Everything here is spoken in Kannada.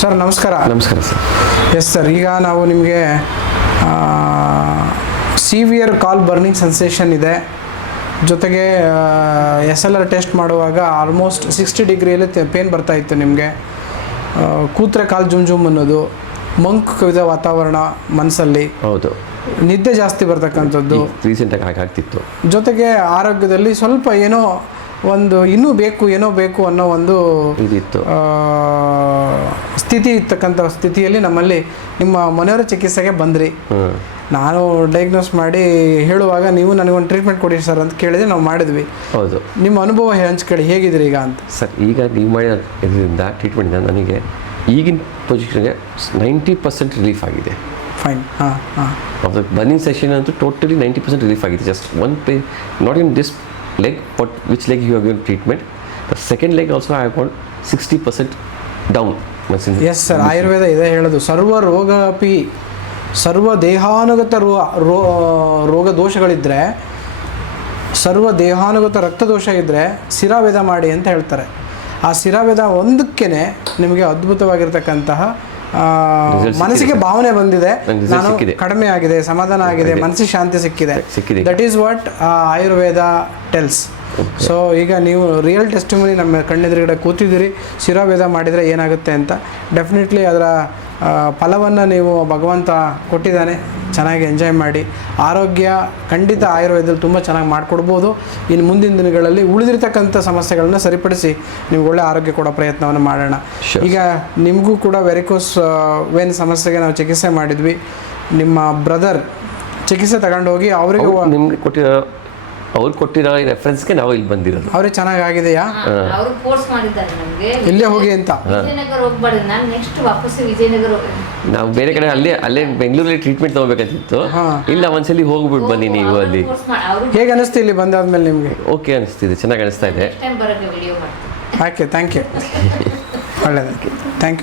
ಸರ್ ನಮಸ್ಕಾರ. ನಮಸ್ಕಾರ ಸರ್. ಎಸ್ ಸರ್, ಈಗ ನಾವು ನಿಮಗೆ ಸಿವಿಯರ್ ಕಾಲ್ ಬರ್ನಿಂಗ್ ಸೆನ್ಸೇಷನ್ ಇದೆ, ಜೊತೆಗೆ SLR ಟೆಸ್ಟ್ ಮಾಡುವಾಗ ಆಲ್ಮೋಸ್ಟ್ 60 ಡಿಗ್ರಿಯಲ್ಲಿ ಪೇನ್ ಬರ್ತಾಯಿತ್ತು ನಿಮಗೆ. ಕೂತ್ರೆ ಕಾಲು ಜುಮ್ ಅನ್ನೋದು, ಮಂಕು ಕವಿದ ವಾತಾವರಣ ಮನಸ್ಸಲ್ಲಿ, ಹೌದು, ನಿದ್ದೆ ಜಾಸ್ತಿ ಬರ್ತಕ್ಕಂಥದ್ದು ರೀಸೆಂಟಾಗಿ ಆಗ್ತಿತ್ತು. ಜೊತೆಗೆ ಆರೋಗ್ಯದಲ್ಲಿ ಸ್ವಲ್ಪ ಏನೋ ಒಂದು ಇನ್ನೂ ಏನೋ ಬೇಕು ಅನ್ನೋ ಒಂದು ಇದಿತ್ತು, ಸ್ಥಿತಿ ಇರ್ತಕ್ಕಂಥ ಸ್ಥಿತಿಯಲ್ಲಿ ನಮ್ಮಲ್ಲಿ ನಿಮ್ಮ ಮನೆಯವರ ಚಿಕಿತ್ಸೆಗೆ ಬಂದ್ರಿ. ನಾನು ಡಯಾಗ್ನೋಸ್ ಮಾಡಿ ಹೇಳುವಾಗ ನೀವು ನನಗೊಂದು ಟ್ರೀಟ್ಮೆಂಟ್ ಕೊಡಿ ಸರ್ ಅಂತ ಕೇಳಿದ್ರೆ ನಾವು ಮಾಡಿದ್ವಿ. ಹೌದು, ನಿಮ್ಮ ಅನುಭವ ಹಂಚ್ಕೊಳ್ಳಿ, ಹೇಗಿದ್ರಿ ಈಗ ಅಂತ. ಸರ್, ಈಗ ನೀವು ಮಾಡಿದ ಇದರಿಂದ ಟ್ರೀಟ್ಮೆಂಟಿಂದ ನನಗೆ ಈಗಿನ ಪೊಸಿಷನ್ಗೆ 90% ರಿಲೀಫ್ ಆಗಿದೆ. ಫೈನ್. ಹಾಂ ಹಾಂ, ಅದು ಬರ್ನಿಂಗ್ ಸೆಷನ್ ಅಂತೂ ಟೋಟಲಿ 90% ರಿಲೀಫ್ ಆಗಿದೆ. Just one pain, not in this leg, but which leg you have given treatment. The second leg also I have got 60% down. Yes sir, Ayurveda ಇದೆ ಹೇಳೋದು, ಸರ್ವ ರೋಗಪಿ ಸರ್ವ ದೇಹಾನುಗತ ರೋಗ ದೋಷಗಳಿದ್ದರೆ, ಸರ್ವ ದೇಹಾನುಗತ ರಕ್ತದೋಷ ಇದ್ದರೆ ಶಿರಾವೇದ ಮಾಡಿ ಅಂತ ಹೇಳ್ತಾರೆ. ಆ ಶಿರಾವೇದ ಒಂದಕ್ಕೇ ನಿಮಗೆ ಅದ್ಭುತವಾಗಿರ್ತಕ್ಕಂತಹ ಮನಸ್ಸಿಗೆ ಭಾವನೆ ಬಂದಿದೆ, ನಾನು ಕಡಿಮೆ ಆಗಿದೆ, ಸಮಾಧಾನ ಆಗಿದೆ, ಮನಸ್ಸಿಗೆ ಶಾಂತಿ ಸಿಕ್ಕಿದೆ. That is what Ayurveda tells. So ಈಗ ನೀವು ರಿಯಲ್ ಟೆಸ್ಟಿಮನಿ ನಮ್ಮ ಕಣ್ಣೆದುರುಗಡೆ ಕೂತಿದ್ದೀರಿ. ಶಿರಾವೇದ ಮಾಡಿದರೆ ಏನಾಗುತ್ತೆ ಅಂತ ಡೆಫಿನೆಟ್ಲಿ ಅದರ ಫಲವನ್ನು ನೀವು ಭಗವಂತ ಕೊಟ್ಟಿದ್ದಾನೆ. ಚೆನ್ನಾಗಿ ಎಂಜಾಯ್ ಮಾಡಿ. ಆರೋಗ್ಯ ಖಂಡಿತ ಆಯುರ್ವೇದದಲ್ಲಿ ತುಂಬ ಚೆನ್ನಾಗಿ ಮಾಡಿಕೊಡ್ಬೋದು. ಇನ್ನು ಮುಂದಿನ ದಿನಗಳಲ್ಲಿ ಉಳಿದಿರ್ತಕ್ಕಂಥ ಸಮಸ್ಯೆಗಳನ್ನ ಸರಿಪಡಿಸಿ ನಿಮ್ಗೆ ಒಳ್ಳೆ ಆರೋಗ್ಯ ಕೊಡೋ ಪ್ರಯತ್ನವನ್ನು ಮಾಡೋಣ. ಈಗ ನಿಮಗೂ ಕೂಡ ವೆರಿಕೋಸ್ ವೇನ್ ಸಮಸ್ಯೆಗೆ ನಾವು ಚಿಕಿತ್ಸೆ ಮಾಡಿದ್ವಿ. ನಿಮ್ಮ ಬ್ರದರ್ ಚಿಕಿತ್ಸೆ ತಗೊಂಡೋಗಿ ಅವರಿಗೆ ನಿಮ್ಗೆ ಅವ್ರು ಕೊಟ್ಟಿರೋ ರೆಫರೆನ್ಸ್ಗೆ ನಾವು ಇಲ್ಲಿ ಬಂದಿರೋದು. ಅವ್ರಿಗೆ ಚೆನ್ನಾಗಿದೆಯಾ? ಅವರು ಫೋರ್ಸ್ ಮಾಡಿದ್ದಾರೆ ನಮಗೆ ಇಲ್ಲೇ ಹೋಗಿ ಅಂತ. ವಿಜಯನಗರ ಹೋಗ್ಬಾರ್ದು, ನಾನು ನೆಕ್ಸ್ಟ್ ವಾಪಸ್ ವಿಜಯನಗರ ನಾವು ಬೇರೆ ಕಡೆ ಅಲ್ಲೇ ಬೆಂಗಳೂರಲ್ಲಿ ಟ್ರೀಟ್ಮೆಂಟ್ ತಗೋಬೇಕಂತಿತ್ತು. ಇಲ್ಲ, ಒಂದ್ಸಲಿ ಹೋಗ್ಬಿಟ್ಟು ಬನ್ನಿ ನೀವು ಅಲ್ಲಿ. ಹೇಗೆ ಅನಿಸ್ತು ಇಲ್ಲಿ ಬಂದಾದ್ಮೇಲೆ ನಿಮಗೆ? ಓಕೆ ಅನಿಸ್ತಿದೆ, ಚೆನ್ನಾಗಿ ಅನಿಸ್ತಾ ಇದೆ. ವಿಡಿಯೋ ಮಾಡ್ತೀನಿ. Okay, thank you. ಒಳ್ಳೆಯದು, ಥ್ಯಾಂಕ್ ಯು.